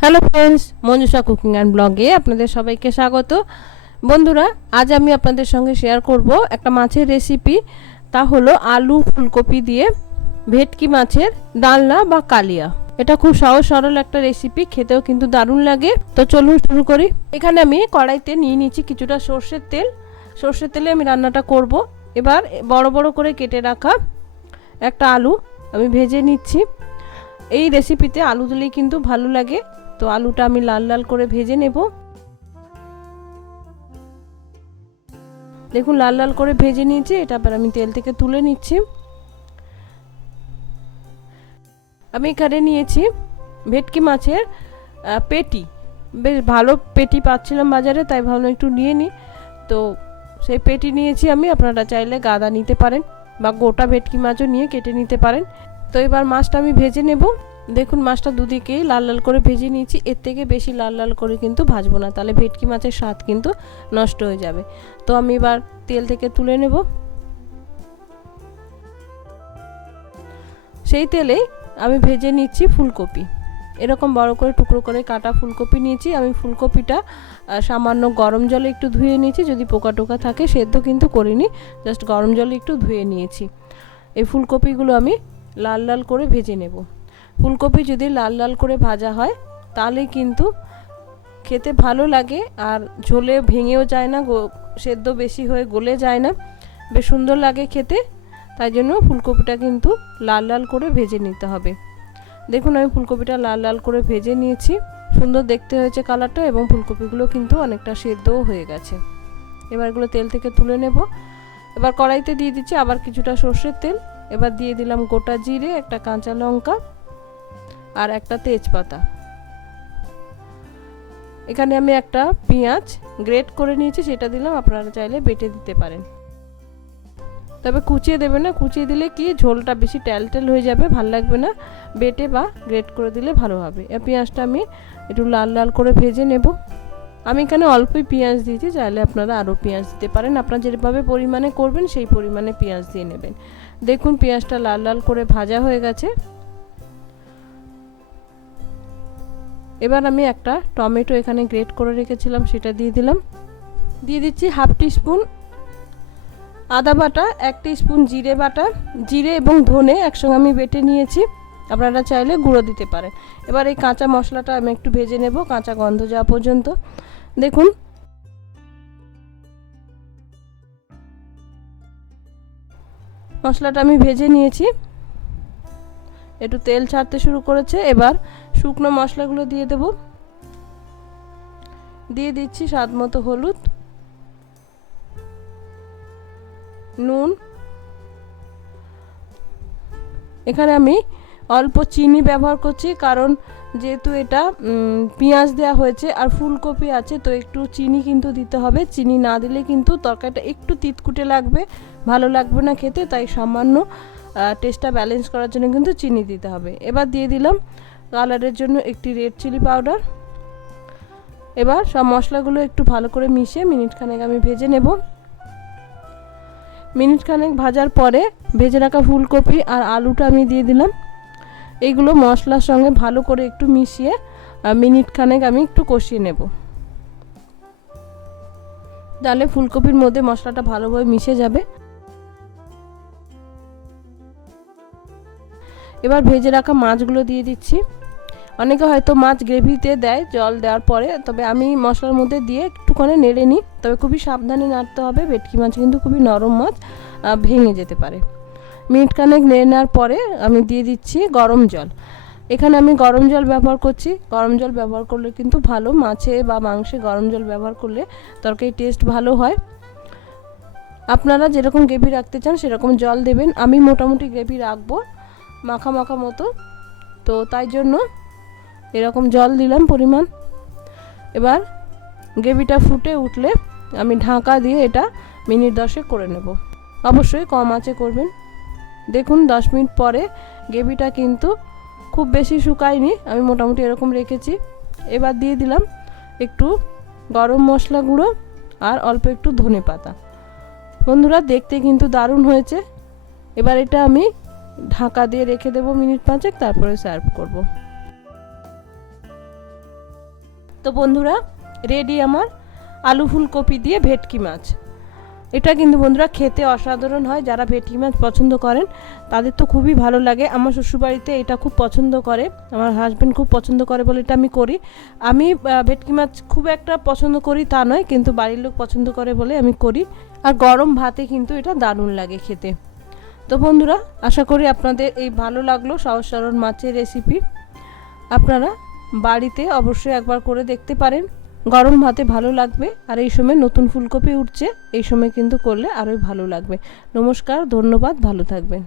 Hello friends, Manjusha cooking and ব্লগে আপনাদের সবাইকে স্বাগত। বন্ধুরা, আজ আমি আপনাদের সঙ্গে শেয়ার করব একটা মাছের রেসিপি। তা হলো আলু ফুলকপি দিয়ে ভেটকি মাছের ডালনা বা কালিয়া। এটা খুব সহজ সরল একটা রেসিপি, খেতেও কিন্তু দারুণ লাগে। তো চলুন শুরু করি। এখানে আমি কড়াইতে নিয়ে নিচ্ছি কিছুটা সর্ষের তেল। সর্ষের তেলে আমি রান্নাটা করব। এবার বড় বড় করে কেটে রাখা একটা আলু আমি ভেজে নিচ্ছি। এই রেসিপিতে আলু দিলেই কিন্তু ভালো লাগে। তো আলুটা আমি লাল লাল করে ভেজে নেব। দেখুন লাল লাল করে ভেজে নিয়েছি। এটা আবার আমি তেল থেকে তুলে নিচ্ছি। আমি এখানে নিয়েছি ভেটকি মাছের পেটি। বেশ ভালো পেটি পাচ্ছিলাম বাজারে, তাই ভাবলাম একটু নিয়ে নিই। তো সেই পেটি নিয়েছি আমি। আপনারা চাইলে গাদা নিতে পারেন বা গোটা ভেটকি মাছও নিয়ে কেটে নিতে পারেন। তো এবার মাছটা আমি ভেজে নেব। দেখুন মাছটা দুদিকেই লাল লাল করে ভেজে নিয়েছি। এর থেকে বেশি লাল লাল করে কিন্তু ভাজবো না, তাহলে ভেটকি মাছের স্বাদ কিন্তু নষ্ট হয়ে যাবে। তো আমি এবার তেল থেকে তুলে নেব। সেই তেলেই আমি ভেজে নিচ্ছি ফুলকপি। এরকম বড় করে টুকরো করে কাটা ফুলকপি নিয়েছি আমি। ফুলকপিটা সামান্য গরম জলে একটু ধুয়ে নিয়েছি, যদি পোকা টোকা থাকে সেদ্ধ কিন্তু করিনি, জাস্ট গরম জলে একটু ধুয়ে নিয়েছি। এই ফুলকপিগুলো আমি লাল লাল করে ভেজে নেব। ফুলকপি যদি লাল লাল করে ভাজা হয় তাহলে কিন্তু খেতে ভালো লাগে, আর ঝোলে ভেঙেও যায় না, সেদ্ধ বেশি হয়ে গলে যায় না, বেশ সুন্দর লাগে খেতে। তাই জন্য ফুলকপিটা কিন্তু লাল লাল করে ভেজে নিতে হবে। দেখুন আমি ফুলকপিটা লাল লাল করে ভেজে নিয়েছি। সুন্দর দেখতে হয়েছে কালারটা, এবং ফুলকপিগুলো কিন্তু অনেকটা সেদ্ধও হয়ে গেছে। এবার এগুলো তেল থেকে তুলে নেব। এবার কড়াইতে দিয়ে দিচ্ছি আবার কিছুটা সর্ষের তেল। এবার দিয়ে দিলাম গোটা জিরে, একটা কাঁচা লঙ্কা আর একটা তেজপাতা। এখানে আমি একটা পেঁয়াজ গ্রেট করে নিয়েছি, সেটা দিলাম। আপনারা চাইলে বেটে দিতে পারেন, তবে কুচিয়ে দেবে না। কুচিয়ে দিলে কি ঝোলটা বেশি টেল হয়ে যাবে, ভালো লাগবে না। বেটে বা গ্রেট করে দিলে ভালো হবে। এই পেঁয়াজটা আমি একটু লাল লাল করে ভেজে নেব। আমি এখানে অল্পই পেঁয়াজ দিয়েছি, চাইলে আপনারা আরও পেঁয়াজ দিতে পারেন। আপনারা যেভাবে পরিমাণে করবেন সেই পরিমাণে পেঁয়াজ দিয়ে নেবেন। দেখুন পেঁয়াজটা লাল লাল করে ভাজা হয়ে গেছে। এবার আমি একটা টমেটো এখানে গ্রেট করে রেখেছিলাম, সেটা দিয়ে দিলাম। দিয়ে দিচ্ছি হাফ টিস্পুন আদা বাটা, 1 টিস্পুন জিরে বাটা। জিরে এবং ধনে একসঙ্গে আমি বেটে নিয়েছি, আপনারা চাইলে গুঁড়ো দিতে পারেন। এবার এই কাঁচা মশলাটা আমি একটু ভেজে নেব, কাঁচা গন্ধ যাওয়া পর্যন্ত। দেখুন মশলাটা আমি ভেজে নিয়েছি, একটু তেল ছাড়তে শুরু করেছে। এবার শুকনো মশলাগুলো দিয়ে দেব। দিয়ে দিচ্ছি স্বাদ মতো হলুদ, নুন। এখানে আমি অল্প চিনি ব্যবহার করছি, কারণ যেহেতু এটা পেঁয়াজ দেওয়া হয়েছে আর ফুলকপি আছে, তো একটু চিনি কিন্তু দিতে হবে। চিনি না দিলে কিন্তু তরকারিটা একটু তিতকুটে লাগবে, ভালো লাগবে না খেতে। তাই সামান্য টেস্টটা ব্যালেন্স করার জন্য কিন্তু চিনি দিতে হবে। এবার দিয়ে দিলাম কালারের জন্য একটি রেড চিলি পাউডার। এবার সব মশলাগুলো একটু ভালো করে মিশিয়ে মিনিটখানেক আমি ভেজে নেব। মিনিটখানেক ভাজার পরে ভেজে রাখা ফুলকপি আর আলুটা আমি দিয়ে দিলাম। এইগুলো মশলার সঙ্গে ভালো করে একটু মিশিয়ে মিনিটখানেক আমি একটু কষিয়ে নেব, তাহলে ফুলকপির মধ্যে মশলাটা ভালোভাবে মিশে যাবে। এবার ভেজে রাখা মাছগুলো দিয়ে দিচ্ছি। অনেকে হয়তো মাছ গ্রেভিতে দেয় জল দেওয়ার পরে, তবে আমি মশলার মধ্যে দিয়ে একটুখানি নেড়ে নিই। তবে খুবই সাবধানে নাড়তে হবে, ভেটকি মাছ কিন্তু খুবই নরম মাছ, ভেঙে যেতে পারে। মিনিটখানেক নেড়ে নেওয়ার পরে আমি দিয়ে দিচ্ছি গরম জল। এখানে আমি গরম জল ব্যবহার করছি। গরম জল ব্যবহার করলে কিন্তু ভালো, মাছে বা মাংসে গরম জল ব্যবহার করলে তরকারির টেস্ট ভালো হয়। আপনারা যেরকম গ্রেভি রাখতে চান সেরকম জল দেবেন। আমি মোটামুটি গ্রেভি রাখবো, মাখা মাখা মতো, তো তাই জন্য এরকম জল দিলাম পরিমাণ। এবার গ্রেভিটা ফুটে উঠলে আমি ঢাকা দিয়ে এটা মিনিট 10 করে নেব। অবশ্যই কম আঁচে করবেন। দেখুন 10 মিনিট পরে গ্রেভিটা কিন্তু খুব বেশি শুকায়নি, আমি মোটামুটি এরকম রেখেছি। এবার দিয়ে দিলাম একটু গরম মশলা গুঁড়ো আর অল্প একটু ধনে পাতা। বন্ধুরা দেখতে কিন্তু দারুণ হয়েছে। এবার এটা আমি ঢাকা দিয়ে রেখে দেব মিনিট 5, তারপরে সার্ভ করব। তো বন্ধুরা রেডি আমার আলু ফুলকপি দিয়ে ভেটকি মাছ। এটা কিন্তু বন্ধুরা খেতে অসাধারণ হয়। যারা ভেটকি মাছ পছন্দ করেন তাদের তো খুবই ভালো লাগে। আমার শ্বশুরবাড়িতে এটা খুব পছন্দ করে, আমার হাজব্যান্ড খুব পছন্দ করে বলে এটা আমি করি। আমি ভেটকি মাছ খুব একটা পছন্দ করি তা নয়, কিন্তু বাড়ির লোক পছন্দ করে বলে আমি করি। আর গরম ভাতে কিন্তু এটা দারুণ লাগে খেতে। তো বন্ধুরা আশা করি আপনাদের এই ভালো লাগলো সহজ সরল মাছের রেসিপি। আপনারা বাড়িতে অবশ্যই একবার করে দেখতে পারেন, গরম ভাতে ভালো লাগবে। আর এই সময় নতুন ফুলকপি উঠছে, এই সময় কিন্তু করলে আরোই ভালো লাগবে। নমস্কার, ধন্যবাদ, ভালো থাকবেন।